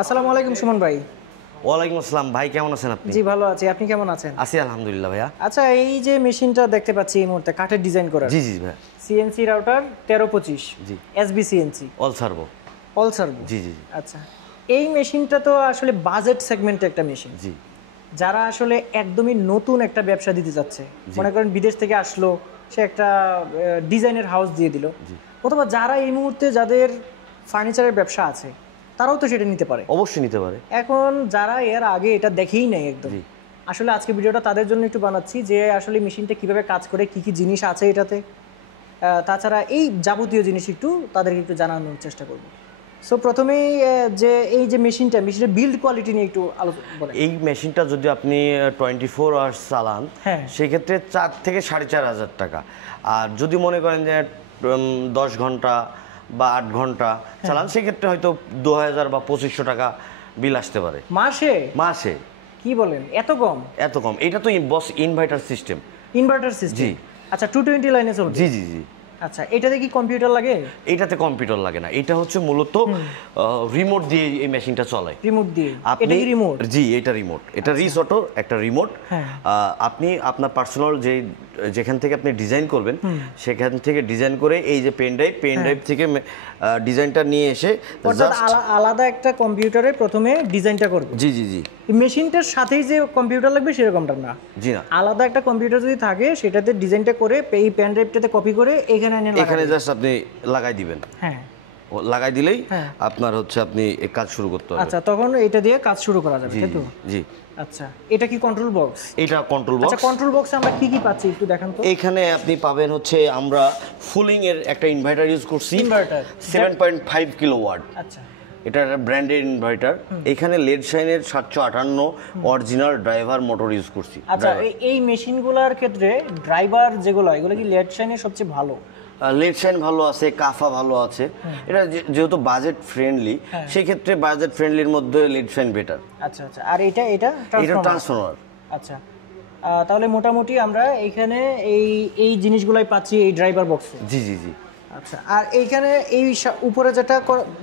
আসসালামু আলাইকুম সুমন ভাই। ওয়ালাইকুম আসসালাম ভাই, কেমন আছেন আপনি? জি ভালো আছি, আপনি কেমন আছেন? আছি আলহামদুলিল্লাহ ভাইয়া। আচ্ছা, এই যে মেশিনটা দেখতে পাচ্ছি এই মুহূর্তে কাঠের ডিজাইন করা, জি জি ভাইয়া। সিএনসি রাউটার 1325, জি SB CNC all servo. All servo. জি জি। আচ্ছা, এই মেশিনটা তো আসলে বাজেট সেগমেন্টে একটা মেশিন। জি। যারা আসলে একদমই নতুন একটা ব্যবসা দিতে যাচ্ছে, মনে করেন বিদেশ থেকে আসলো, সে একটা ডিজাইনের হাউস দিয়ে দিল, অথবা যারা এই মুহূর্তে যাদের ফার্নিচারের ব্যবসা আছে তারাও তো সেটা নিতে পারে। অবশ্যই নিতে পারে। এখন যারা এর আগে এটা দেখেই নাই একদম, আসলে আজকে ভিডিওটা তাদের জন্য একটু বানাচ্ছি যে আসলে মেশিনটা কিভাবে কাজ করে, কি কি জিনিস আছে এটাতে, তাছাড়া এই যাবতীয় জিনিস একটু তাদেরকে একটু জানানোর চেষ্টা করব। সো প্রথমেই যে এই যে মেশিনের বিল্ড কোয়ালিটি নিয়ে একটু আলোচনা করেন। এই মেশিনটা যদি আপনি 24 আওয়ার্স চালান সেক্ষেত্রে 4 থেকে 4,500 টাকা। আর যদি মনে করেন যে 10 ঘন্টা বা 8 ঘন্টা চালান সেক্ষেত্রে হয়তো 2000 বা 2500 টাকা বিল আসতে পারে মাসে। মাসে? কি বলেন, এত কম? এত কম? এটা তো boss inverter system. Inverter system? জি। আচ্ছা, 220 লাইনে চলবে? জি জি জি। আচ্ছা, এটাতে কি কম্পিউটার লাগে? এটাতে কম্পিউটার লাগে না, এটা হচ্ছে মূলত রিমোট দিয়ে এই মেশিনটা চলে। রিমোট দিয়ে? এটা কি রিমোট? জি, এটা রিমোট। এটা রিসোটো একটা রিমোট। আপনি আপনার পার্সোনাল যেখান থেকে আপনি ডিজাইন করবেন সেখান থেকে ডিজাইন করে এই যে পেন ড্রাইভ থেকে ডিজাইনটা নিয়ে এসে আলাদা একটা কম্পিউটারে প্রথমে ডিজাইনটা করবে। জি জি জি। মেশিনটার সাথেই যে কম্পিউটার লাগবে সেরকমটা না? জি না, আলাদা একটা কম্পিউটার যদি থাকে সেটাতে ডিজাইনটা করে এই পেন ড্রাইভটাতে কপি করে এখানে জাস্ট আপনি লাগাই দিবেন। হ্যাঁ, লাগাই দিলেই আপনার হচ্ছে আপনি এই কাজ শুরু করতে হবে। আচ্ছা, তখন এটা দিয়ে কাজ শুরু করা যাবে, তাই তো? জি। আচ্ছা, এটা কি কন্ট্রোল বক্স? এটা কন্ট্রোল বক্স। আচ্ছা, কন্ট্রোল বক্সে আমরা কি কি পাচ্ছি একটু দেখান তো। এখানে আপনি পাবেন হচ্ছে আমরা ফুলিং এর একটা ইনভার্টার ইউজ করছি। Inverter 7.5 kilowatt. আচ্ছা, এটা একটা ব্র্যান্ডেড ইনভার্টার। এখানে লেড শাইনের 758 অরিজিনাল ড্রাইভার মোটর ইউজ করছি। আচ্ছা, এই মেশিনগুলোর ক্ষেত্রে ড্রাইভার এগুলো কি লেড শাইনের সবচেয়ে ভালো? লেড শাইন ভালো আছে, কাফা ভালো আছে। এটা যেহেতু বাজেট ফ্রেন্ডলি সেই ক্ষেত্রে বাজেট ফ্রেন্ডলির মধ্যে লেড শাইন বেটার। আচ্ছা আচ্ছা। আর এটা ট্রান্সফরমার। আচ্ছা, তাহলে মোটামুটি আমরা এইখানে এই জিনিসগুলাই পাচ্ছি এই ড্রাইভার বক্সে। জি জি জি। আচ্ছা, আর এইখানে এই উপরে যেটা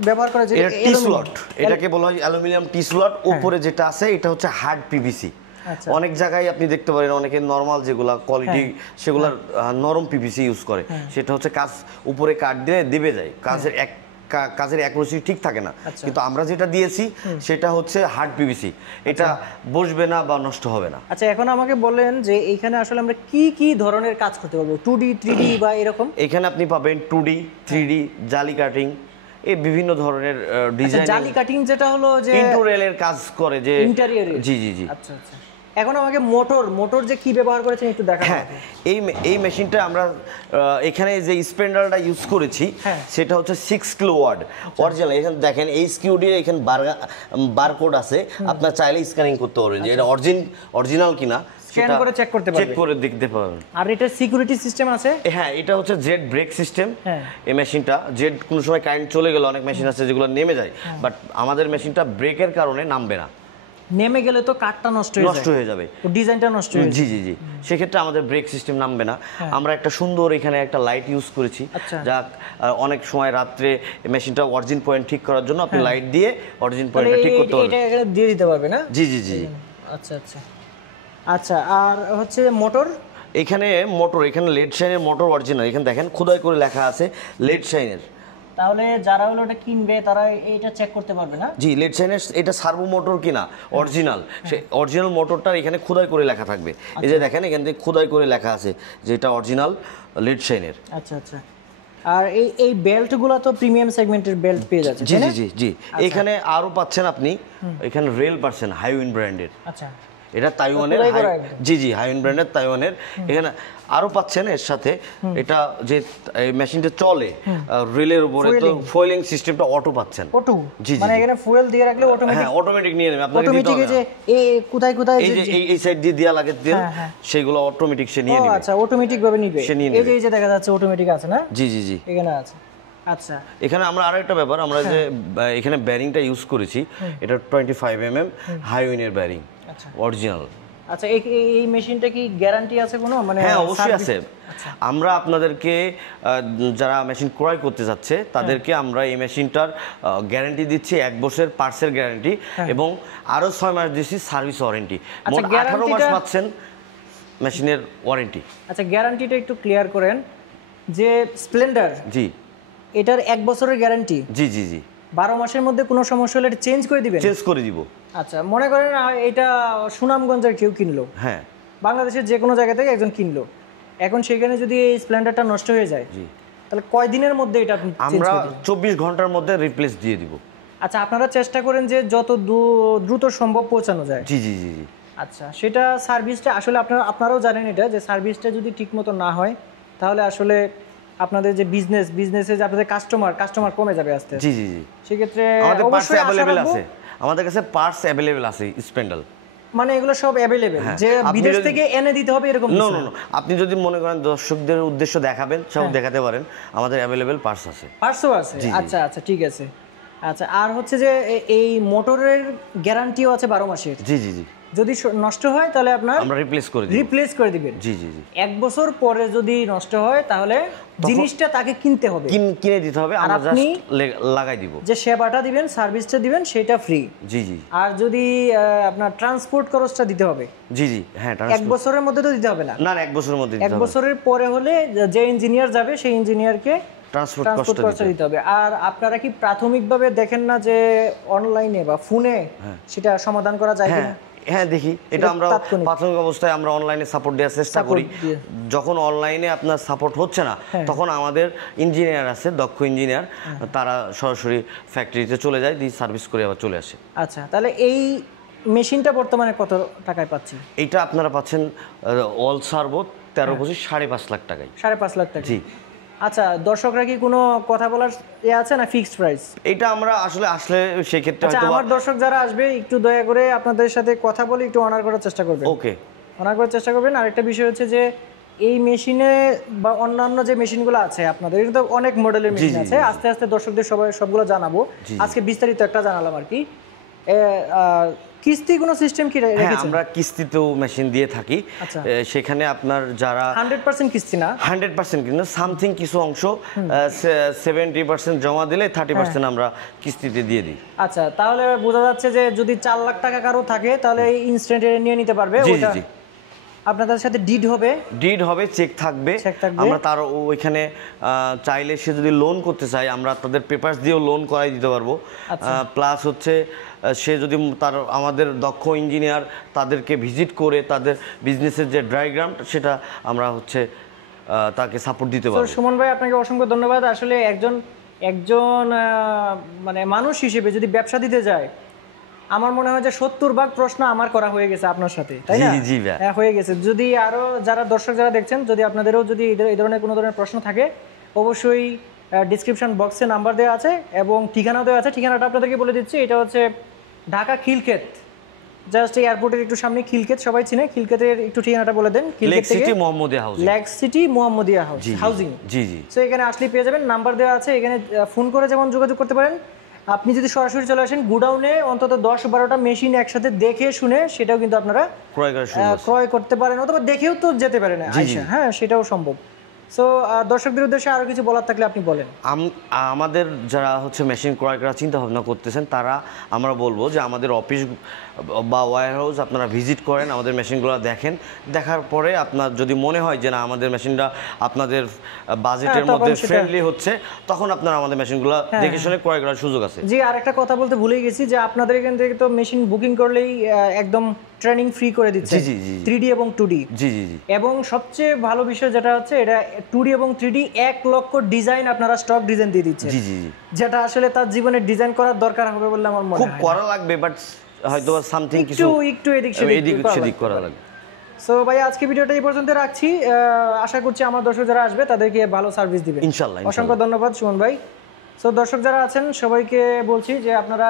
ব্যবহার করা যায় এটা টি স্লট, এটাকে বলা হয় অ্যালুমিনিয়াম টি স্লট। উপরে যেটা আছে এটা হচ্ছে হার্ড পিভিসি। অনেক জায়গায় আপনি দেখতে পারেন অনেকে নরমাল যেগুলা কোয়ালিটি সেগুলার নরম পিভিসি ইউজ করে, সেটা হচ্ছে কাজ উপরে কাট দিয়ে দিবে যায়, কাজের অ্যাকুরেসি ঠিক থাকে না। কিন্তু আমরা যেটা দিয়েছি সেটা হচ্ছে হার্ড পিভিসি, এটা বসবে না বা নষ্ট হবে না। আচ্ছা, এখন আমাকে বলেন যে এইখানে আসলে আমরা কি কি ধরনের কাজ করতে পারবো, 2D 3D বা এরকম? এখানে আপনি পাবেন 2D 3D জালি কাটিং, এই বিভিন্ন ধরনের ডিজাইন। জালি কাটিং যেটা হলো যে ইন্টেরিয়রের কাজ করে, যে ইন্টেরিয়রে। জি জি জি। আচ্ছা আচ্ছা। এখন আমাকে মোটর যে কি ব্যবহার করেছেন একটু দেখান। হ্যাঁ, এই মেশিনটা আমরা এখানে যে স্প্যান্ডারটা ইউজ করেছি সেটা হচ্ছে 6 কিলোওয়াট অরিজিনাল। এখানে দেখেন এই স্কিউডির এখানে বারকোড আছে, আপনার চাইলে স্ক্যানিং করতে পারবেন যে এটা অরিজিনাল কিনা, স্ক্যান করে চেক করতে পারবেন, চেক করে দেখতে পারবেন। আর এটা সিকিউরিটি সিস্টেম আছে? হ্যাঁ, এটা হচ্ছে জেড ব্রেক সিস্টেম। এই মেশিনটা জেড কোনো সময় কারেন্ট চলে গেলে অনেক মেশিন আছে যেগুলো নেমে যায়, বাট আমাদের মেশিনটা ব্রেকের কারণে নামবে না। নেমে গেলে তো কাঠটা নষ্ট হয়ে যাবে, ডিজাইনটা নষ্ট হয়ে যাবে। জি জি জি। সেক্ষেত্রে আমাদের ব্রেক সিস্টেম নামবে না। আমরা একটা সুন্দর এখানে একটা লাইট ইউজ করেছি, যা অনেক সময় রাত্রে মেশিনটা অরিজিন পয়েন্ট ঠিক করার জন্য আপনি লাইট দিয়ে অরিজিন পয়েন্টটা ঠিক করতে পারবেন। এটা এখানে দিয়ে দিতে পারবে না? জি জি জি। আচ্ছা আচ্ছা আচ্ছা। আর হচ্ছে মোটর, এখানে লেড শাইনের মোটর অরিজিনাল। এখানে দেখেন খোদাই করে লেখা আছে লেড শাইনের। তাহলে যারা হলো এটা কিনবে তারা এটা চেক করতে পারবে না? জি, লেড শাইনের এটা সার্ভো মোটর কিনা অরিজিনাল, সেই অরিজিনাল মোটরটা এখানে খোদাই করে লেখা থাকবে। এই যে দেখেন এখান থেকে খোদাই করে লেখা আছে যে এটা অরিজিনাল লেড শাইনের। আচ্ছা আচ্ছা। আর এই বেল্টগুলো তো প্রিমিয়াম সেগমেন্টের বেল্ট পেয়ে যাচ্ছে। জি জি জি জি। এখানে আরো পাচ্ছেন আপনি, এখানে রেল পাচ্ছেন হাইউইন ব্র্যান্ডের। আচ্ছা, এটা তাইওয়ানের। জি জি, হাইউইন ব্র্যান্ডের তাইওয়ানের। এখানে আরো পাচ্ছেন এর সাথে এটা যে মেশিনটা চলে রেলের উপরে, তো ফুয়েলিং সিস্টেমটা অটো পাচ্ছেন। অটো? জি জি, মানে এখানে ফুয়েল দিয়ে রাখলে অটোমেটিক? হ্যাঁ, অটোমেটিক নিয়ে নেবে। আপনাকে অটোমেটিক যে এই কোথায় এই সাইড দিয়ে দেয়া লাগে তেল, সেগুলো অটোমেটিক সে নিয়ে নেবে। আচ্ছা, অটোমেটিক ভাবে নিবে। এই যে দেখা যাচ্ছে অটোমেটিক আছে না? জি জি জি, এখানে আছে। আচ্ছা, এখানে আমরা আরেকটা ব্যাপার, আমরা যে এখানে ব্যারিংটা ইউজ করেছি এটা 25 mm হাইউইনের ব্যারিং, অরিজিনাল। আচ্ছা, এই মেশিনটা কি গ্যারান্টি আছে কোনো, মানে? হ্যাঁ, অবশ্যই আছে। আমরা আপনাদেরকে যারা মেশিন ক্রয় করতে যাচ্ছে তাদেরকে আমরা এই মেশিনটার গ্যারান্টি দিচ্ছি 1 বছর পার্টসের গ্যারান্টি, এবং আরো 6 মাস দিচ্ছি সার্ভিস ওয়ারেন্টি। মোট 18 মাস পাচ্ছেন মেশিনের ওয়ারেন্টি। আচ্ছা, গ্যারান্টিটা একটু ক্লিয়ার করেন যে স্প্লেন্ডার, জি, এটার 1 বছরের গ্যারান্টি। জি জি জি। 12 মাসের মধ্যে কোনো সমস্যা হলে চেঞ্জ করে দিবেন? চেঞ্জ করে দিব। আচ্ছা, মনে করেন এটা সুনামগঞ্জের কেউ কিনলো, হ্যাঁ, বাংলাদেশের যে কোনো জায়গা থেকে একজন কিনলো, এখন সেখানে যদি এই স্প্লেন্ডারটা নষ্ট হয়ে যায়, জি, তাহলে কয় দিনের মধ্যে এটা আপনি চেঞ্জ আমরা করে দিবেন? 24 ঘন্টার মধ্যে রিপ্লেস দিয়ে দিব। আচ্ছা, আপনারা চেষ্টা করেন যে যত দ্রুত সম্ভব পৌঁছানো যায়। জি জি জি জি। আচ্ছা, সেটা সার্ভিসটা আসলে আপনারাও জানেন এটা, যে সার্ভিসটা যদি ঠিকমতো না হয় তাহলে আসলে আপনাদের যে বিজনেসে যে আপনাদের কাস্টমার কমে যাবে আস্তে আস্তে। জি জি জি। সেক্ষেত্রে আমাদের পার্টস অবশ্যই আশা অ্যাভেলেবেল রাখবো, আছে, আমাদের কাছে পার্টস অ্যাভেলেবেল আছে স্পেন্ডাল। মানে এগুলো সব অ্যাভেলেবেল, যে বিদেশ থেকে এনে দিতে হবে এরকম নো কিছু নো না? নো, আপনি যদি মনে করেন দর্শকদের উদ্দেশ্য দেখাবেন, সব দেখাতে পারেন, আমাদের অ্যাভেলেবেল পার্টস আছে। পার্টসও আছে? আচ্ছা আচ্ছা, ঠিক আছে। আচ্ছা, আর হচ্ছে যে এই মোটরের গ্যারান্টিও আছে 12 মাসের। জি জি জি। যদি নষ্ট হয় তাহলে আমরা রিপ্লেস করে দিই। দিবেন। জি জি জি। 1 বছর পরে যদি নষ্ট হয় তাহলে জিনিসটা তাকে কিনতে হবে, কিনে দিতে হবে, আমরা জাস্ট লাগাই দিব। যে সেবাটা দিবেন, সার্ভিসটা দিবেন, সেটা ফ্রি। জি জি। আর যদি আপনার ট্রান্সপোর্ট খরচটা দিতে হবে। জি জি, হ্যাঁ, 1 বছরের মধ্যে তো দিতে হবে না? না, 1 বছরের মধ্যে দিতে 1 হবে। বছরের পরে হলে যে ইঞ্জিনিয়ার যাবে সেই ইঞ্জিনিয়ারকে ট্রান্সপোর্ট খরচা দিতে হবে। আর আপনারা কি প্রাথমিকভাবে দেখেন না যে অনলাইনে বা ফোনে সেটা সমাধান করা যায় কিনা? হ্যাঁ, দেখি। এটা আমরা প্রাথমিক অবস্থায় আমরা অনলাইনে সাপোর্ট দেওয়ার চেষ্টা করি। যখন অনলাইনে আপনার সাপোর্ট হচ্ছে না, তখন আমাদের ইঞ্জিনিয়ার আছে, দক্ষ ইঞ্জিনিয়ার, তারা সরাসরি ফ্যাক্টরিতে চলে যায়, দিয়ে সার্ভিস করে আবার চলে আসে। আচ্ছা, তাহলে এই মেশিনটা বর্তমানে কত টাকায় পাচ্ছেন? এইটা আপনারা পাচ্ছেন অল সার্ভো 13-25 5.5 লাখ টাকায়। 5.5 লাখ টাকা? জি। আচ্ছা, দর্শকরা কি কোনো কথা বলার আছে না ফিক্সড প্রাইস? এটা আমরা আসলে সেই ক্ষেত্রে আচ্ছা, আমার দর্শক যারা আসবে একটু দয়া করে আপনাদের সাথে কথা বলে একটু অনার করার চেষ্টা করবেন। ওকে, অনার করার চেষ্টা করবেন। আরেকটা বিষয় হচ্ছে যে এই মেশিনে বা অন্যান্য যে মেশিনগুলো আছে আপনাদের, এটা তো অনেক মডেলের মেশিন আছে, আস্তে আস্তে দর্শকদের সবগুলো জানাবো। আজকে বিস্তারিত একটা জানালাম আর কি। কিস্তি কোনো সিস্টেম কি রেখেছেন? হ্যাঁ, আমরা কিস্তিতেও মেশিন দিয়ে থাকি। সেখানে আপনার যারা 100% কিস্তি না, 100% কিন্তু সামথিং কিছু অংশ 70% জমা দিলে 30% আমরা কিস্তিতে দিয়ে দিই। আচ্ছা, তাহলে বোঝা যাচ্ছে যে যদি 4 লাখ টাকা কারো থাকে তাহলে ইনস্ট্যান্ট নিয়ে নিতে পারবে। ওটা আপনাদের সাথে ডিড হবে, চেক থাকবে। আমরা তার ওইখানে চাইলে সে যদি লোন করতে চায়, আমরা তাদের পেপারস দিয়েও লোন করাই দিতে পারবো। প্লাস হচ্ছে সে যদি আমাদের দক্ষ ইঞ্জিনিয়ার তাদেরকে ভিজিট করে তাদের বিজনেসের যে ডায়াগ্রাম সেটা আমরা হচ্ছে তাকে সাপোর্ট দিতে পারবো। সুমন ভাই, আপনাকে অসংখ্য ধন্যবাদ। আসলে একজন মানে মানুষ হিসেবে যদি ব্যবসা দিতে যায়, আমার মনে হয় যে 70 ভাগ প্রশ্ন আমার করা হয়ে গেছে আপনার সাথে, তাই না? জি ভাই, হ্যাঁ, হয়ে গেছে। যদি আরো দর্শক যারা দেখছেন, যদি আপনাদেরও যদি এই ধরনের কোনো ধরনের প্রশ্ন থাকে, অবশ্যই ডেসক্রিপশন বক্সে নাম্বার দেওয়া আছে এবং ঠিকানাও দেওয়া আছে। ঠিকানাটা আপনাদেরকে বলে দিচ্ছি, এটা হচ্ছে ঢাকা খিলক্ষেত, জাস্ট এয়ারপোর্টের একটু সামনে খিলক্ষেত, সবাই চিনে। খিলক্ষেতের একটু ঠিকানাটা বলে দেন। Lake city Mohammadia housing. জি জি। সো এখানে আসলে পেয়ে যাবেন, নাম্বার দেওয়া আছে, এখানে ফোন করে যেমন যোগাযোগ করতে পারেন। আপনি যদি সরাসরি চলে আসেন গুডাউনে, অন্তত 10-12টা মেশিন একসাথে দেখে শুনে সেটাও কিন্তু আপনারা ক্রয় করতে পারেন, অথবা দেখেও তো যেতে পারেন আয়শা। হ্যাঁ, সেটাও সম্ভব। সো দর্শকদের উদ্দেশ্যে আরো কিছু বলার থাকলে আপনি বলেন। আমাদের যারা হচ্ছে মেশিন ক্রয় করার চিন্তা ভাবনা করতেছেন, তারা আমরা বলবো যে আমাদের অফিস বা ওয়্যার হাউস আপনারা ভিজিট করেন, আমাদের মেশিনগুলো দেখেন। দেখার পরে আপনার যদি মনে হয় যে না আমাদের মেশিনটা আপনাদের বাজেটের মধ্যে ফ্রেন্ডলি হচ্ছে, তখন আপনারা আমাদের মেশিনগুলো দেখে শুনে ক্রয় করার সুযোগ আছে। জি, আরেকটা কথা বলতে ভুলে গেছি যে আপনাদের এখান থেকে তো মেশিন বুকিং করলেই একদম ট্রেনিং ফ্রি করে দিচ্ছে, 3D এবং 2D। জি জি জি। এবং সবচেয়ে ভালো বিষয় যেটা হচ্ছে, এটা 2D এবং 3D 1 লক্ষ ডিজাইন আপনারা স্টক ডিজাইন দিয়ে দিচ্ছে। জি জি জি। যেটা আসলে তার জীবনে ডিজাইন করার দরকার হবে বলে আমার মনে হয়। খুব করা লাগবে, বাট হয়তো সামথিং কিছু একটু এদিক সেদিক করা লাগবে। সো ভাই, আজকে ভিডিওটা এই পর্যন্ত রাখছি। আশা করছি আমার দর্শক যারা আসবে তাদেরকে ভালো সার্ভিস দিবেন ইনশাআল্লাহ। অসংখ্য ধন্যবাদ সুমন ভাই। সো দর্শক যারা আছেন সবাইকে বলছি যে আপনারা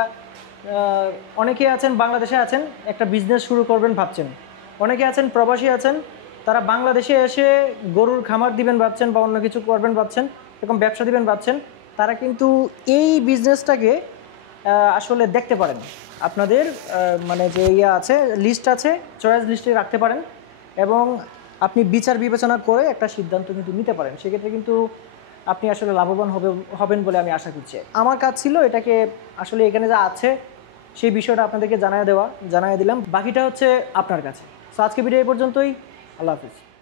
অনেকেই আছেন বাংলাদেশে আছেন, একটা বিজনেস শুরু করবেন ভাবছেন। অনেকে আছেন প্রবাসী আছেন, তারা বাংলাদেশে এসে গরুর খামার দিবেন ভাবছেন, বা অন্য কিছু করবেন ভাবছেন, এরকম ব্যবসা দিবেন ভাবছেন। তারা কিন্তু এই বিজনেসটাকে আসলে দেখতে পারেন আপনাদের মানে যে ইয়ে আছে লিস্ট আছে চয়েস লিস্টে রাখতে পারেন এবং আপনি বিচার বিবেচনা করে একটা সিদ্ধান্ত কিন্তু নিতে পারেন সেক্ষেত্রে কিন্তু আপনি আসলে লাভবান হবেন বলে আমি আশা করছি আমার কাজ ছিল এটাকে আসলে এখানে যা আছে সেই বিষয়টা আপনাদেরকে জানিয়ে দিলাম বাকিটা হচ্ছে আপনার কাছে। সো আজকে ভিডিও এই পর্যন্তই। আল্লাহ হাফিজ।